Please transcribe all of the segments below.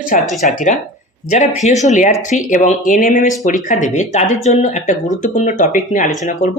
ছাত্রছাত্রীরা যারা ভিএসও লেয়ার 3 এবং এনএমএমএস পরীক্ষা দেবে তাদের জন্য একটা গুরুত্বপূর্ণ টপিক নিয়ে আলোচনা করব,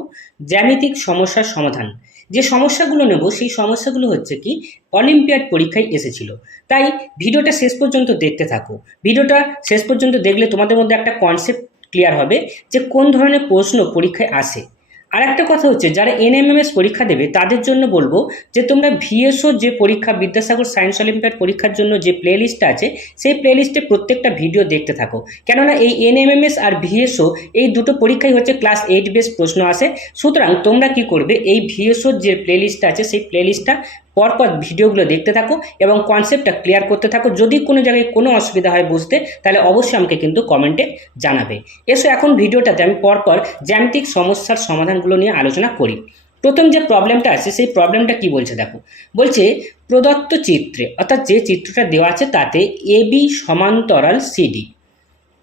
জ্যামিতিক সমস্যার সমাধান। যে সমস্যাগুলো নেব সেই সমস্যাগুলো হচ্ছে কি অলিম্পিয়াড পরীক্ষায় এসেছিল। তাই ভিডিওটা শেষ পর্যন্ত দেখতে থাকো। ভিডিওটা শেষ পর্যন্ত দেখলে তোমাদের মধ্যে একটা কনসেপ্ট ক্লিয়ার হবে যে কোন ধরনের প্রশ্ন পরীক্ষায় আসে। আর একটা কথা হচ্ছে, যারা এনএমএমএস পরীক্ষা দেবে তাদের জন্য বলবো যে তোমরা ভিএসও যে পরীক্ষা বিদ্যাসাগর সায়েন্স অলিম্পিয়াড পরীক্ষার জন্য যে প্লেলিস্টটা আছে সেই প্লেলিস্টে প্রত্যেকটা ভিডিও দেখতে থাকো। কেননা এই এনএমএমএস আর ভিএসও এই দুটো পরীক্ষাই হচ্ছে ক্লাস 8 বেস প্রশ্ন আসে। সুতরাং তোমরা কি করবে, এই ভিএসওর যে প্লেলিস্টটা আছে সেই প্লেলিস্টটা পরপর ভিডিওগুলো দেখতে থাকো এবং কনসেপ্টটা ক্লিয়ার করতে থাকো। যদি কোনো জায়গায় কোনো অসুবিধা হয় বুঝতে, তাহলে অবশ্যই আমাকে কিন্তু কমেন্টে জানাবে। এসো এখন ভিডিওটাতে আমি পরপর জ্যামিতিক সমস্যার সমাধানগুলো নিয়ে আলোচনা করি। প্রথম যে প্রবলেমটা আছে সেই প্রবলেমটা কি বলছে দেখো। বলছে প্রদত্ত চিত্রে, অর্থাৎ যে চিত্রটা দেওয়া আছে তাতে এবি সমান্তরাল CD,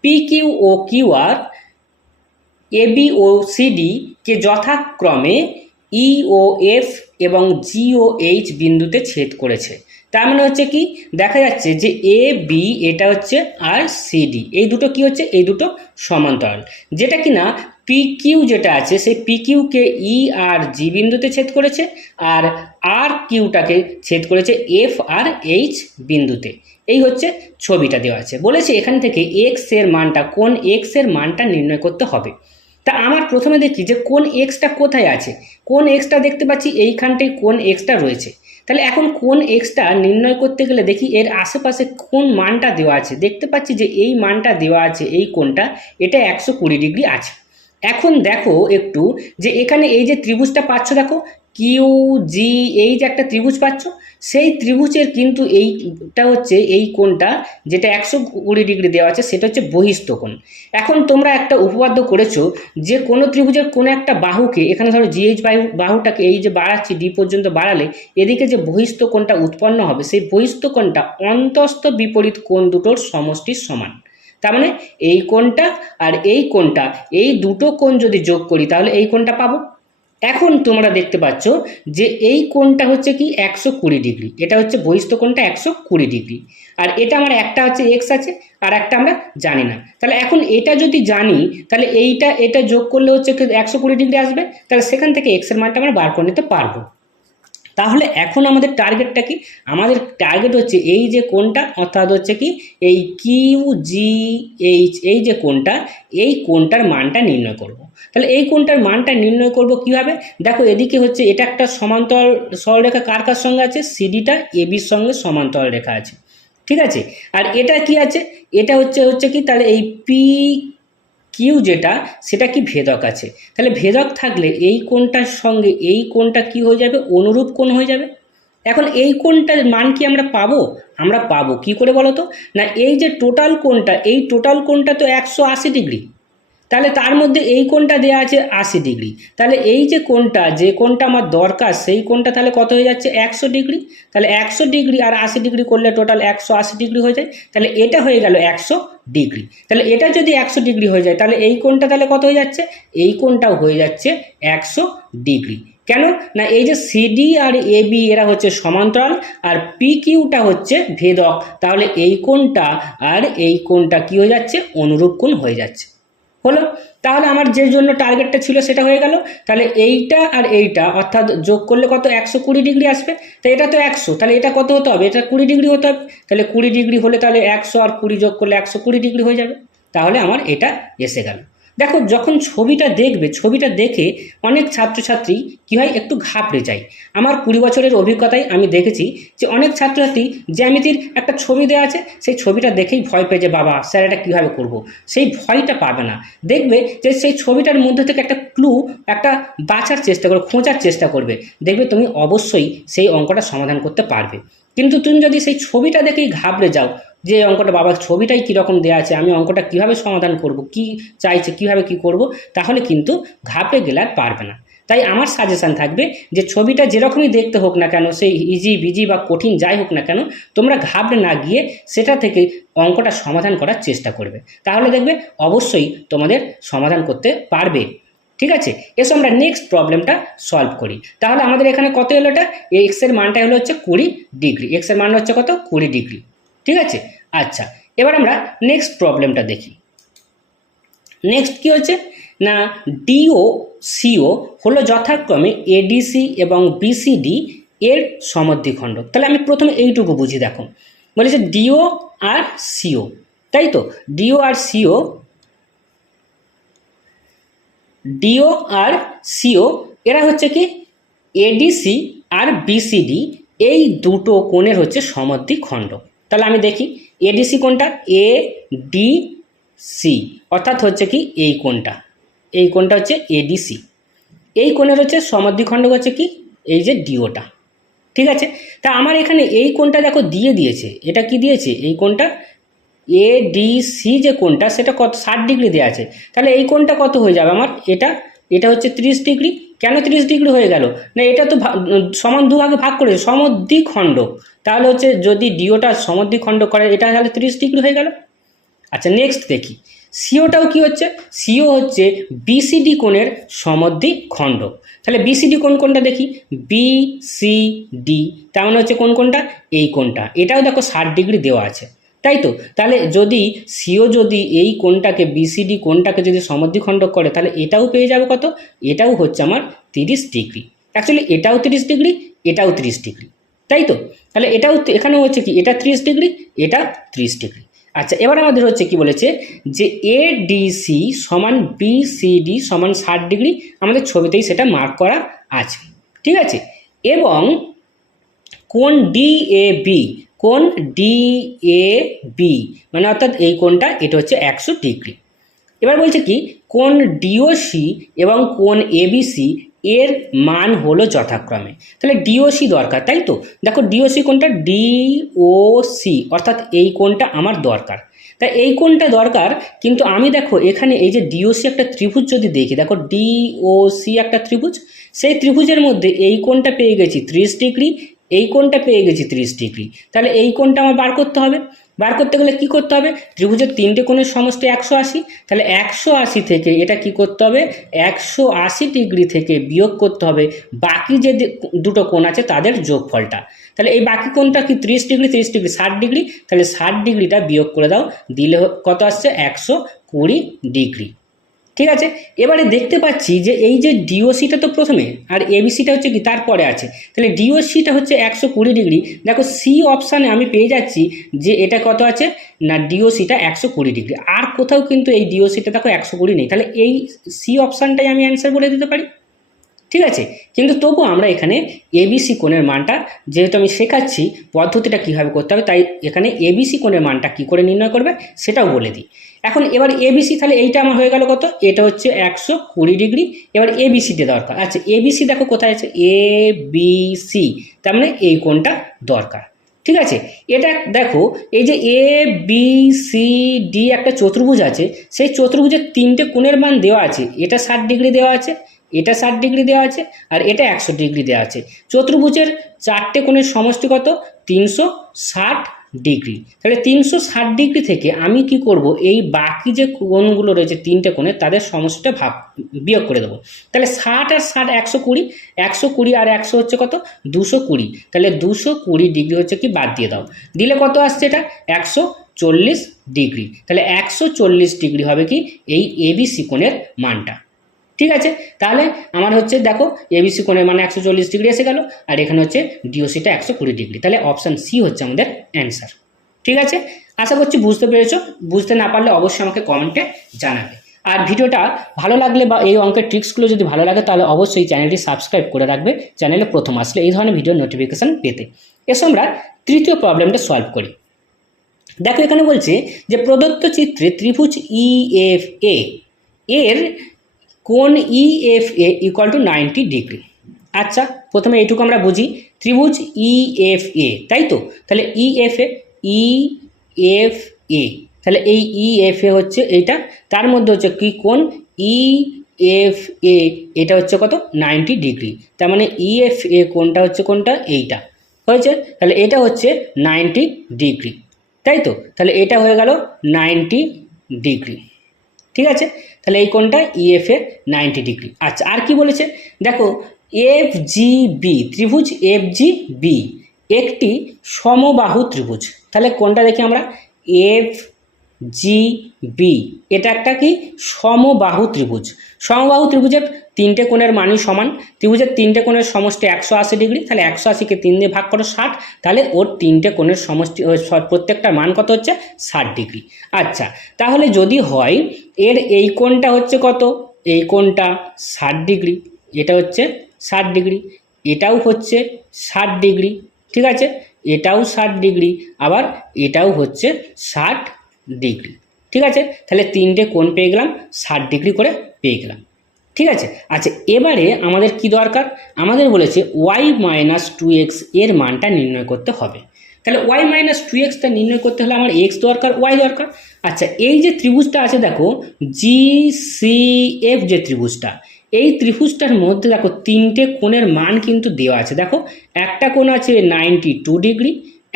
P Q O Q R AB ও সিডি কে যথাক্রমে ই ও এফ এবং জি ও এইচ বিন্দুতে ছেদ করেছে। তার মানে হচ্ছে কি, দেখা যাচ্ছে যে এ বি এটা হচ্ছে আর সিডি এই দুটো কি হচ্ছে, এই দুটো সমান্তরাল। যেটা কিনা পি কিউ যেটা আছে সেই পি কিউকে ই আর জি বিন্দুতে ছেদ করেছে, আর আর কিউটাকে ছেদ করেছে এফ আর এইচ বিন্দুতে। এই হচ্ছে ছবিটা দেওয়া আছে। বলেছে এখান থেকে এক্স এর মানটা, কোন এক্স এর মানটা নির্ণয় করতে হবে। তা আমার প্রথমে দেখি যে কোন এক্সটা কোথায় আছে। কোন এক্সটা দেখতে পাচ্ছি এইখানটায় কোন এক্সটা রয়েছে। তাহলে এখন কোন এক্সটা নির্ণয় করতে গেলে দেখি এর আশেপাশে কোন মানটা দেওয়া আছে। দেখতে পাচ্ছি যে এই মানটা দেওয়া আছে, এই কোণটা এটা 120 ডিগ্রি আছে। এখন দেখো একটু যে এখানে এই যে ত্রিভুজটা পাচ্ছ দেখো, কিউ জি, এই যে একটা ত্রিভুজ পাচ্ছ, সেই ত্রিভুজের কিন্তু এইটা হচ্ছে এই কোণটা যেটা 120 ডিগ্রি দেওয়া আছে সেটা হচ্ছে বহিস্থ কোণ। এখন তোমরা একটা উপপাদ্য করেছো যে কোনো ত্রিভুজের কোনো একটা বাহুকে, এখানে ধরো জিএইচ বাহুটাকে এই যে বাড়াচ্ছি ডি পর্যন্ত বাড়ালে এদিকে যে বহিস্থ কোণটা উৎপন্ন হবে সেই বহিস্থ কোণটা অন্তস্থ বিপরীত কোণ দুটোর সমষ্টির সমান। তার মানে এই কোণটা আর এই কোণটা, এই দুটো কোণ যদি যোগ করি তাহলে এই কোণটা পাবো। এখন তোমরা দেখতে পাচ্ছ যে এই কোণটা হচ্ছে কি 120 ডিগ্রি, এটা হচ্ছে বহিস্থ কোণটা 120 ডিগ্রি, আর এটা আমার একটা হচ্ছে এক্স আছে আর একটা আমরা জানি না। তাহলে এখন এটা যদি জানি তাহলে এটা যোগ করলে হচ্ছে 120 ডিগ্রি আসবে, তাহলে সেখান থেকে এক্স এর মানটা আমরা বার করে নিতে পারবো। তাহলে এখন আমাদের টার্গেটটা কি, আমাদের টার্গেট হচ্ছে এই যে কোণটা, অর্থাৎ হচ্ছে কি এই কিউ জি এইচ, এই যে কোণটা, এই কোণটার মানটা নির্ণয় করব। তাহলে এই কোণটার মানটা নির্ণয় করব কিভাবে, দেখো এদিকে হচ্ছে এটা একটা সমান্তরাল সরলরেখা কার কার সঙ্গে আছে, সিডিটা এবির সঙ্গে সমান্তরাল রেখা আছে, ঠিক আছে। আর এটা কি আছে, এটা হচ্ছে কি, তাহলে এই পি কিউ যেটা সেটা কি ভেদক আছে। তাহলে ভেদক থাকলে এই কোণটার সঙ্গে এই কোণটা কি হয়ে যাবে, অনুরূপ কোণ হয়ে যাবে। এখন এই কোণটার মান কি আমরা পাবো, আমরা পাবো কি করে বলো তো, না এই যে টোটাল কোণটা, এই টোটাল কোণটা তো 180 ডিগ্রি, তাহলে তার মধ্যে এই কোণটা দেওয়া আছে 80 ডিগ্রি। তাহলে এই যে কোণটা, যে কোণটা আমার দরকার সেই কোণটা তাহলে কত হয়ে যাচ্ছে, 100 ডিগ্রি। তাহলে 100 ডিগ্রি আর 80 ডিগ্রি করলে টোটাল 180 ডিগ্রি হয়ে যায়। তাহলে এটা হয়ে গেল 100 ডিগ্রি। তাহলে এটা যদি 100 ডিগ্রি হয়ে যায় তাহলে এই কোণটা তাহলে কত হয়ে যাচ্ছে, এই কোণটাও হয়ে যাচ্ছে 100 ডিগ্রি। কেন না এই যে সিডি আর এবি এরা হচ্ছে সমান্তরাল আর পি কিউটা হচ্ছে ভেদক, তাহলে এই কোণটা আর এই কোণটা কি হয়ে যাচ্ছে, অনুরূপ কোণ হয়ে যাচ্ছে। হলো, তাহলে আমার যে জন্য টার্গেটটা ছিল সেটা হয়ে গেল। তাহলে এইটা আর এইটা অর্থাৎ যোগ করলে কত, 120 ডিগ্রি আসবে। তো এটা তো 100, তাহলে এটা কত হতে হবে, এটা 20 ডিগ্রি হতে হবে। তাহলে 20 ডিগ্রি হলে তাহলে 100 আর 20 যোগ করলে 120 ডিগ্রি হয়ে যাবে। তাহলে আমার এটা এসে গেল। দেখো যখন ছবিটা দেখবে, ছবিটা দেখে অনেক ছাত্রছাত্রী কী হয়, একটু ঘাবড়ে যায়। আমার 20 বছরের অভিজ্ঞতায় আমি দেখেছি যে অনেক ছাত্রছাত্রী জ্যামিতির একটা ছবি দেওয়া আছে, সেই ছবিটা দেখেই ভয় পেয়ে যে বাবা স্যার এটা কীভাবে করব, সেই ভয়টা পাবে না। দেখবে যে সেই ছবিটার মধ্যে থেকে একটা ক্লু, একটা বাছার চেষ্টা করবে, খোঁজার চেষ্টা করবে, দেখবে তুমি অবশ্যই সেই অঙ্কটা সমাধান করতে পারবে। কিন্তু তুমি যদি সেই ছবিটা দেখেই ঘাবড়ে যাও যে অঙ্কটা বাবা ছবিটাই কীরকম দেওয়া আছে, আমি অঙ্কটা কিভাবে সমাধান করব, কি চাইছে কিভাবে কি করব, তাহলে কিন্তু ঘাবড়ে গেলে আর পারবে না। তাই আমার সাজেশান থাকবে যে ছবিটা যেরকমই দেখতে হোক না কেন, সেই ইজি বিজি বা কঠিন যাই হোক না কেন, তোমরা ঘাবড়ে না গিয়ে সেটা থেকে অঙ্কটা সমাধান করার চেষ্টা করবে, তাহলে দেখবে অবশ্যই তোমাদের সমাধান করতে পারবে। ঠিক আছে, এসো আমরা নেক্সট প্রবলেমটা সলভ করি। তাহলে আমাদের এখানে কত এলো, এটা এক্স এর মানটা হলো হচ্ছে 20 ডিগ্রি, এক্স এর মান হচ্ছে কত, 20 ডিগ্রি। ঠিক আছে, আচ্ছা এবার আমরা নেক্সট প্রবলেমটা দেখি। নেক্সট কি হচ্ছে না, ডিও সিও হলো যথাক্রমে এডিসি এবং বিসিডি এর সমদ্বিখণ্ডক। তাহলে আমি প্রথমে এইটুকু বুঝি, দেখো বলেছে ডিও আর সিও, তাই তো, ডিও আর সিও, ডিও আর সিও এরা হচ্ছে কি এডিসি আর বিসিডি এই দুটো কোণের হচ্ছে সমদ্বিখণ্ডক। তাহলে আমি দেখি এডিসি কোণটা, এ ডি সি, অর্থাৎ হচ্ছে কি এই কোণটা, এই কোণটা হচ্ছে এডিসি, এই কোণের হচ্ছে সমদ্বিখণ্ডক হচ্ছে কি এই যে ডিওটা। ঠিক আছে, তা আমার এখানে এই কোণটা দেখো দিয়ে দিয়েছে, এটা কি দিয়েছে, এই কোণটা এ ডি সি যে কোণটা সেটা কত 60 ডিগ্রি দেওয়া আছে। তাহলে এই কোণটা কত হয়ে যাবে আমার, এটা হচ্ছে 30 ডিগ্রি। কেন 30 ডিগ্রি হয়ে গেল না, এটা তো সমান দুভাগে ভাগ করেছে, সমদ্বিখণ্ডক, তাহলে হচ্ছে যদি ডিওটা সমদ্বিখণ্ডক করে এটা তাহলে 30 ডিগ্রি হয়ে গেল। আচ্ছা নেক্সট দেখি সিওটাও কি হচ্ছে, সিও হচ্ছে বিসিডি কোণের সমদ্বিখণ্ডক। তাহলে বিসিডি কোন কোনটা দেখি, বি সি ডি, তার মানে হচ্ছে কোন কোনটা, এই কোণটা, এটাও দেখো 60 ডিগ্রি দেওয়া আছে, তাই তো। তাহলে যদি সিও যদি এই কোণটাকে বিসিডি কোণটাকে যদি সমদ্বিখণ্ডক করে তাহলে এটাও পেয়ে যাবে কত, এটাও হচ্ছে আমার 30 ডিগ্রি। অ্যাকচুয়ালি এটাও 30 ডিগ্রি, এটাও 30 ডিগ্রি, তাই তো। তাহলে এটাও এখানেও হচ্ছে কি এটা 30 ডিগ্রি, এটা 30 ডিগ্রি। আচ্ছা এবার আমাদের হচ্ছে কি বলেছে যে এডিসি সমান বিসিডি সমান 60 ডিগ্রি, আমাদের ছবিতেই সেটা মার্ক করা আছে, ঠিক আছে। এবং কোণ ডিএবি, কোণ ডিএবি মানে অর্থাৎ এই কোণটা এটা হচ্ছে 100 ডিগ্রি। এবার বলছে কি কোণ ডিওসি এবং কোণ এবিসি এর মান হলো যথাক্রমে, তাহলে ডিওসি দরকার, তাই তো। দেখো ডিওসি কোণটা ডিওসি, অর্থাৎ এই কোণটা আমার দরকার, তাই এই কোণটা দরকার। কিন্তু আমি দেখো এখানে এই যে ডিওসি একটা ত্রিভুজ যদি দেখি, দেখো ডিওসি একটা ত্রিভুজ, সেই ত্রিভুজের মধ্যে এই কোণটা পেয়ে গেছি 30 ডিগ্রি, এই কোণটা পেয়ে গেছি 30 ডিগ্রি। তাহলে এই কোণটা আমার বার করতে হবে, বার করতে গেলে কি করতে হবে, ত্রিভুজের তিনটে কোণের সমষ্টি 180, তাহলে 180 থেকে এটা কি করতে হবে, 180 ডিগ্রি থেকে বিয়োগ করতে হবে বাকি যে দুটো কোণ আছে তাদের যোগফলটা। তাহলে এই বাকি কোণটা কি 30 ডিগ্রি, 30 ডিগ্রি 60 ডিগ্রি, তাহলে 60 ডিগ্রিটা বিয়োগ করে দাও, দিলে কত আসছে 120 ডিগ্রি। ঠিক আছে, এবারে দেখতে পাচ্ছি যে এই যে ডিওসিটা তো প্রথমে আর এবিসিটা হচ্ছে কি তারপরে আছে, তাহলে ডিওসিটা হচ্ছে 120 ডিগ্রি। দেখো সি অপশানে আমি পেয়ে যাচ্ছি যে এটা কত আছে না ডিওসিটা 120 ডিগ্রি, আর কোথাও কিন্তু এই ডিওসিটা দেখো 120 নেই, তাহলে এই সি অপশানটাই আমি অ্যান্সার বলে দিতে পারি। ঠিক আছে, কিন্তু তবু আমরা এখানে এবিসি কোণের মানটা যেহেতু আমি শেখাচ্ছি পদ্ধতিটা কীভাবে করতে হবে, তাই এখানে এবিসি কোণের মানটা কী করে নির্ণয় করবে সেটাও বলে দিই। এখন এবার এবিসি, তাহলে এইটা আমার হয়ে গেল কত, এটা হচ্ছে 120 ডিগ্রি। এবার এবিসিতে দরকার, আচ্ছা এবিসি দেখো কোথায় আছে, এবিসি, তার মানে এই কোণটা দরকার। ঠিক আছে, এটা দেখো এই যে এ বি সি ডি একটা চতুর্ভুজ আছে, সেই চতুর্ভুজের তিনটে কোণের মান দেওয়া আছে, এটা 60 ডিগ্রি দেওয়া আছে, এটা 60 ডিগ্রি দেওয়া আছে, আর এটা 100 ডিগ্রি দেওয়া আছে। চতুর্ভুজের চারটে কোণের সমষ্টি কত, 360 ডিগ্রি। তাহলে 360 ডিগ্রি থেকে আমি কি করব, এই বাকি যে কোণগুলো রয়েছে তিনটে কোণের তাদের সমষ্টিটা বিয়োগ করে দেবো। তাহলে 60 আর 60 120, 120 আর 100 হচ্ছে কত 220, তাহলে 220 ডিগ্রি হচ্ছে কি বাদ দিয়ে দাও, দিলে কত আসছে এটা 140 ডিগ্রি। তাহলে 140 ডিগ্রি হবে কি এই এবিসি কোণের মানটা। ঠিক আছে, তাহলে আমার হচ্ছে দেখো এবিসি কোণের মানে 140 ডিগ্রি এসে গেল, আর এখানে হচ্ছে ডিওসিটা 120 ডিগ্রি, তাহলে অপশান সি হচ্ছে আমাদের অ্যান্সার। ঠিক আছে, আশা করছি বুঝতে পেরেছো, বুঝতে না পারলে অবশ্যই আমাকে কমেন্টে জানাবে। আর ভিডিওটা ভালো লাগলে বা এই অঙ্কের ট্রিক্সগুলো যদি ভালো লাগে তাহলে অবশ্যই চ্যানেলটি সাবস্ক্রাইব করে রাখবে, চ্যানেলে প্রথম আসলে এই ধরনের ভিডিওর নোটিফিকেশান পেতে। এসো আমরা তৃতীয় প্রবলেমটা সলভ করি। দেখো এখানে বলছে যে প্রদত্ত চিত্রে ত্রিভুজ ইএফএ এর কোণ ইএফএ ইকুয়াল টু 90 ডিগ্রি। আচ্ছা প্রথমে এইটুকু আমরা বুঝি, ত্রিভুজ ইএফএ, তাই তো, তাহলে ইএফএ, তাহলে এই ইএফএ হচ্ছে এইটা, তার মধ্যে হচ্ছে কি কোণ ইএফএ, এটা হচ্ছে কত 90 ডিগ্রি, তার মানে ইএফএ কোণটা হচ্ছে কোনটা এইটা হয়েছে, তাহলে এটা হচ্ছে 90 ডিগ্রি, তাই তো। তাহলে এটা হয়ে গেল 90 ডিগ্রি। ঠিক আছে, তাহলে এই কোণটা ইএফএ 90 ডিগ্রি। আচ্ছা আর কি বলেছে দেখো, এফজিবি ত্রিভুজ এফজিবি একটি সমবাহু ত্রিভুজ। তাহলে কোনটা দেখি আমরা, এফ জি বি, এটা একটা কি সমবাহু ত্রিভুজ। সমবাহু ত্রিভুজের তিনটে কোণের মানই সমান, ত্রিভুজের তিনটে কোণের সমষ্টি 180 ডিগ্রি, তাহলে 180কে 3 দিয়ে ভাগ করো 60, তাহলে ওর তিনটে কোণের সমষ্টি প্রত্যেকটার মান কত হচ্ছে 60 ডিগ্রি। আচ্ছা, তাহলে যদি হয় এর এই কোণটা হচ্ছে কত, এই কোণটা 60 ডিগ্রি, এটা হচ্ছে 60 ডিগ্রি, এটাও হচ্ছে 60 ডিগ্রি, ঠিক আছে, এটাও 60 ডিগ্রি, আবার এটাও হচ্ছে 60 ডিগ্রি, ঠিক আছে, তাহলে তিনটে কোণ পেয়ে গেলাম, 60 ডিগ্রি করে পেয়ে গেলাম, ঠিক আছে। আচ্ছা, এবারে আমাদের কি দরকার, আমাদের বলেছে y মাইনাস 2x এর মানটা নির্ণয় করতে হবে। তাহলে y মাইনাস 2xটা নির্ণয় করতে হলে আমার x দরকার, y দরকার। আচ্ছা, এই যে ত্রিভুজটা আছে দেখো GCF, যে ত্রিভুজটা, এই ত্রিভুজটার মধ্যে দেখো তিনটে কোণের মান কিন্তু দেওয়া আছে। দেখো একটা কোণ আছে 92 ডিগ্রি,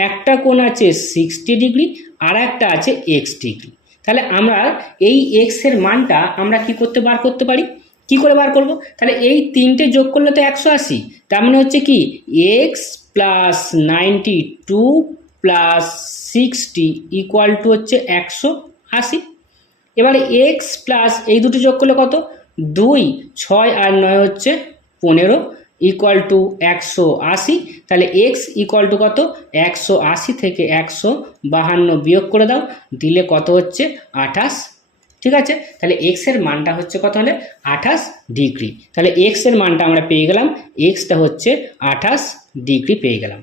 একটা কোণ আছে 60 ডিগ্রি, আর একটা আছে x ডিগ্রি। তাহলে আমরা এই x এর মানটা আমরা কি করতে বার করতে পারি, কি করে বার করব, তাহলে এই তিনটে যোগ করলে তো 180, তার মানে হচ্ছে কি x plus 92 plus 60 equal to হচ্ছে 180। এবারে x প্লাস এই দুটো যোগ করলে কত, 2, 6 আর 9 হচ্ছে 15 ইকুয়াল টু 180। তাহলে x ইকুয়াল টু কত, 180 থেকে 152 বিয়োগ করে দাও, দিলে কত হচ্ছে 28, ঠিক আছে। তাহলে x এর মানটা হচ্ছে কত হলে 28 ডিগ্রি। তাহলে x এর মানটা আমরা পেয়ে গেলাম, xটা হচ্ছে 28 ডিগ্রি পেয়ে গেলাম,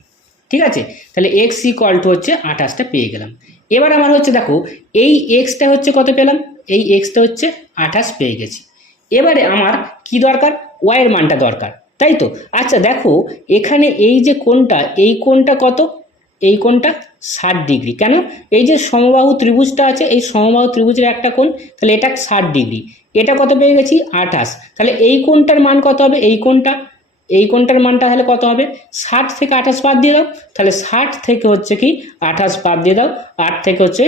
ঠিক আছে। তাহলে x ইকুয়াল টু হচ্ছে 28টা পেয়ে গেলাম। এবার আমার হচ্ছে দেখো এই xটা হচ্ছে কত পেলাম, এই xটা হচ্ছে 28 পেয়ে গেছি। এবারে আমার কি দরকার, y এর মানটা দরকার, তাই তো। আচ্ছা দেখো এখানে এই যে কোণটা, এই কোণটা কত, এই কোণটা 60 ডিগ্রি, কেন, এই যে সমবাহু ত্রিভুজটা আছে, এই সমবাহু ত্রিভুজের একটা কোণ, তাহলে এটা 60 ডিগ্রি, এটা কত পেয়ে গেছি 28, তাহলে এই কোণটার মান কত হবে, এই কোণটার মানটা তাহলে কত হবে, 60 থেকে 28 বাদ দিয়ে দাও, তাহলে 60 থেকে হচ্ছে কি 28 বাদ দিয়ে দাও, 8 থেকে হচ্ছে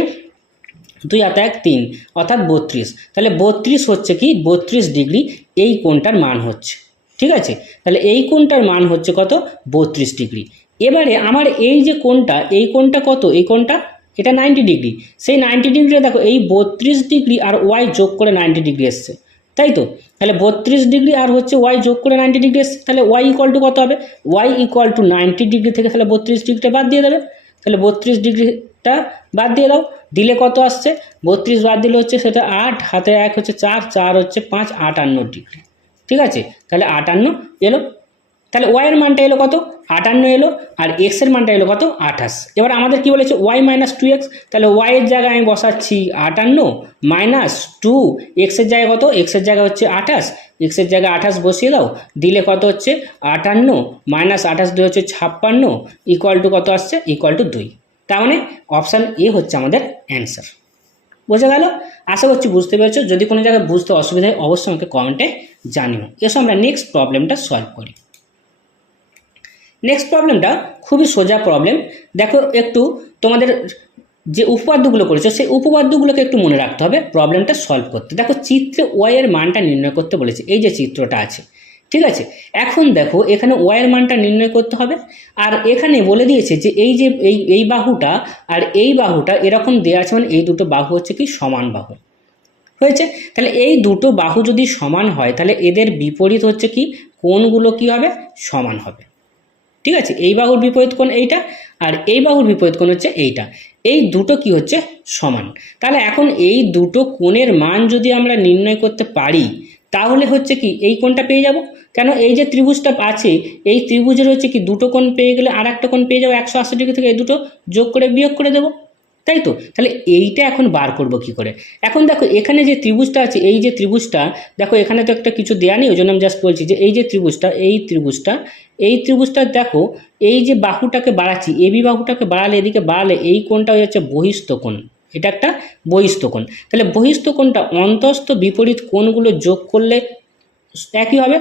2 আর 1 3, অর্থাৎ 32, তাহলে 32 হচ্ছে কি 32 ডিগ্রি এই কোণটার মান হচ্ছে, ঠিক আছে। তাহলে এই কোণটার মান হচ্ছে কত, 32 ডিগ্রি। এবারে আমার এই যে কোণটা, এই কোণটা কত, এই কোণটা এটা 90 ডিগ্রি, সেই 90 ডিগ্রি দেখো এই 32 ডিগ্রি আর y যোগ করে 90 ডিগ্রি এসছে, তাই তো। তাহলে 32 ডিগ্রি আর হচ্ছে y যোগ করে 90 ডিগ্রি এসছে, তাহলে y ইকুয়াল টু কত হবে, y ইকুয়াল টু 90 ডিগ্রি থেকে তাহলে 32 ডিগ্রিটা বাদ দিয়ে দেবে, তাহলে 32 ডিগ্রিটা বাদ দিয়ে দাও, দিলে কত আসছে, 32 বাদ দিলে হচ্ছে সেটা 8, হাতে 1 হচ্ছে 4, 4 হচ্ছে 5, 58 ডিগ্রি, ঠিক আছে। তাহলে 58 এলো, তাহলে y এর মানটা এলো কত, 58 এলো, আর x এর মানটা এলো কত, 28। এবার আমাদের কি বলেছে y মাইনাস 2x, তাহলে y এর জায়গায় আমি বসাচ্ছি 58 মাইনাস 2, x এর জায়গায় কত, x এর জায়গায় হচ্ছে 28, x এর জায়গায় 28 বসিয়ে দাও, দিলে কত হচ্ছে 58 মাইনাস 28 2 হচ্ছে 56 ইকুয়াল টু কত আসছে, ইকুয়াল টু 2। তার মানে অপশান এ হচ্ছে আমাদের অ্যান্সার। বোঝা গেল, আশা করছি বুঝতে পেরেছো। যদি কোনো জায়গায় বুঝতে অসুবিধা হয় অবশ্যই আমাকে কমেন্টে জানিও। এসো আমরা নেক্সট প্রবলেমটা সলভ করি। নেক্সট প্রবলেমটা খুবই সোজা প্রবলেম। দেখো একটু তোমাদের যে উপপাদ্যগুলো করেছো সেই উপপাদ্যগুলোকে একটু মনে রাখতে হবে প্রবলেমটা সলভ করতে। দেখো চিত্রে y এর মানটা নির্ণয় করতে বলেছে, এই যে চিত্রটা আছে, ঠিক আছে। এখন দেখো এখানে y এর মানটা নির্ণয় করতে হবে, আর এখানে বলে দিয়েছে যে এই যে এই বাহুটা আর এই বাহুটা এরকম দেওয়া আছে, মানে এই দুটো বাহু হচ্ছে কি সমান বাহু হয়েছে। তাহলে এই দুটো বাহু যদি সমান হয় তাহলে এদের বিপরীত হচ্ছে কি কোণগুলো কি হবে, সমান হবে, ঠিক আছে। এই বাহুর বিপরীত কোণ এইটা, আর এই বাহুর বিপরীত কোণ হচ্ছে এইটা, এই দুটো কি হচ্ছে সমান। তাহলে এখন এই দুটো কোণের মান যদি আমরা নির্ণয় করতে পারি তাহলে হচ্ছে কি এই কোণটা পেয়ে যাব, কেন এই যে ত্রিভুজটা আছে এই ত্রিভুজের হচ্ছে কি দুটো কোণ পেয়ে গেলে আর একটা কোণ পেয়ে যাবো 180 ডিগ্রি থেকে, এই দুটো যোগ করে বিয়োগ করে দেবো, তাই তো। তাহলে এইটা এখন বার করব কি করে, এখন দেখো এখানে যে ত্রিভুজটা আছে, এই যে ত্রিভুজটা দেখো এখানে তো একটা কিছু দেওয়া নেই, ওই জন্য আমি জাস্ট বলছি যে এই যে ত্রিভুজটা, এই ত্রিভুজটা দেখো এই যে বাহুটাকে বাড়াচ্ছি, এবি বাহুটাকে বাড়ালে এদিকে বাড়ালে এই কোণটা হয়ে যাচ্ছে বহিস্থ কোণ, এটা একটা বহিস্থ কোণ। তাহলে বহিস্থ কোণটা অন্তস্থ বিপরীত কোণগুলো যোগ করলে একই হবে,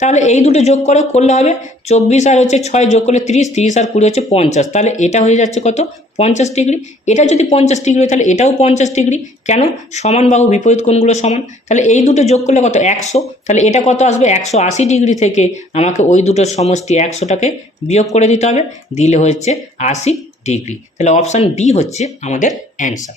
তাহলে এই দুটো যোগ করলে হবে 24 আর হচ্ছে 6 যোগ করলে 30, 30 আর 20 হচ্ছে 50, তাহলে এটা হয়ে যাচ্ছে কত 50 ডিগ্রি। এটা যদি 50 ডিগ্রি হয় তাহলে এটাও 50 ডিগ্রি, কেন সমান বাহু বিপরীত কোণগুলো সমান। তাহলে এই দুটো যোগ করলে কত 100, তাহলে এটা কত আসবে 180 ডিগ্রি থেকে আমাকে ওই দুটোর সমষ্টি 100টাকে বিয়োগ করে দিতে হবে, দিলে হচ্ছে 80 ডিগ্রি। তাহলে অপশান বি হচ্ছে আমাদের অ্যান্সার।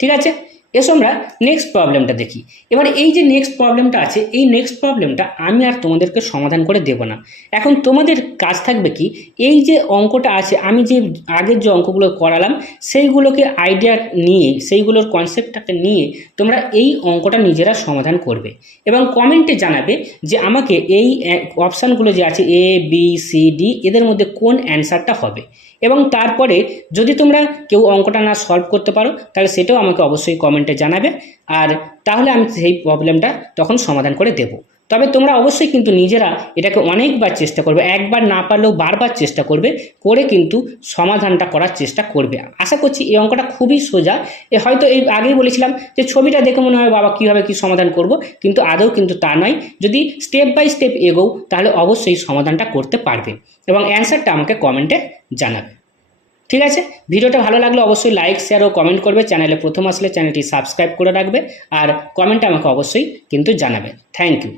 ঠিক আছে, এসো আমরা নেক্সট প্রবলেমটা দেখি। এবার এই যে নেক্সট প্রবলেমটা আছে, এই নেক্সট প্রবলেমটা আমি আর তোমাদেরকে সমাধান করে দেব না। এখন তোমাদের কাজ থাকবে কি, এই যে অঙ্কটা আছে, আমি যে আগের যে অঙ্কগুলো করালাম সেইগুলোকে আইডিয়া নিয়ে, সেইগুলোর কনসেপ্টটাকে নিয়ে তোমরা এই অঙ্কটা নিজেরা সমাধান করবে এবং কমেন্টে জানাবে যে আমাকে এই অপশানগুলো যে আছে এ বি সি ডি এদের মধ্যে কোন অ্যান্সারটা হবে। এবং তারপরে যদি তোমরা কেউ অঙ্কটা না সলভ করতে পারো তাহলে সেটাও আমাকে অবশ্যই কমেন্টে জানাবে, আর তাহলে আমি সেই প্রবলেমটা তখন সমাধান করে দেব। তবে তোমরা অবশ্যই কিন্তু নিজেরা এটাকে অনেকবার চেষ্টা করবে, একবার না পারলেও বারবার চেষ্টা করবে, করে কিন্তু সমাধানটা করার চেষ্টা করবে। আশা করছি এই অঙ্কটা খুবই সোজা। হয়তো এই আগেই বলেছিলাম যে ছবিটা দেখে মনে হয় বাবা কীভাবে কী সমাধান করব, কিন্তু আদৌ কিন্তু তা নয়। যদি স্টেপ বাই স্টেপ এগোও তাহলে অবশ্যই সমাধানটা করতে পারবে এবং অ্যান্সারটা আমাকে কমেন্টে জানাবে। ঠিক আছে, ভিডিওটা ভালো লাগলে অবশ্যই লাইক শেয়ার ও কমেন্ট করবে। চ্যানেলে প্রথম আসলে চ্যানেলটি সাবস্ক্রাইব করে রাখবে আর কমেন্টে আমাকে অবশ্যই কিন্তু জানাবে। Thank you.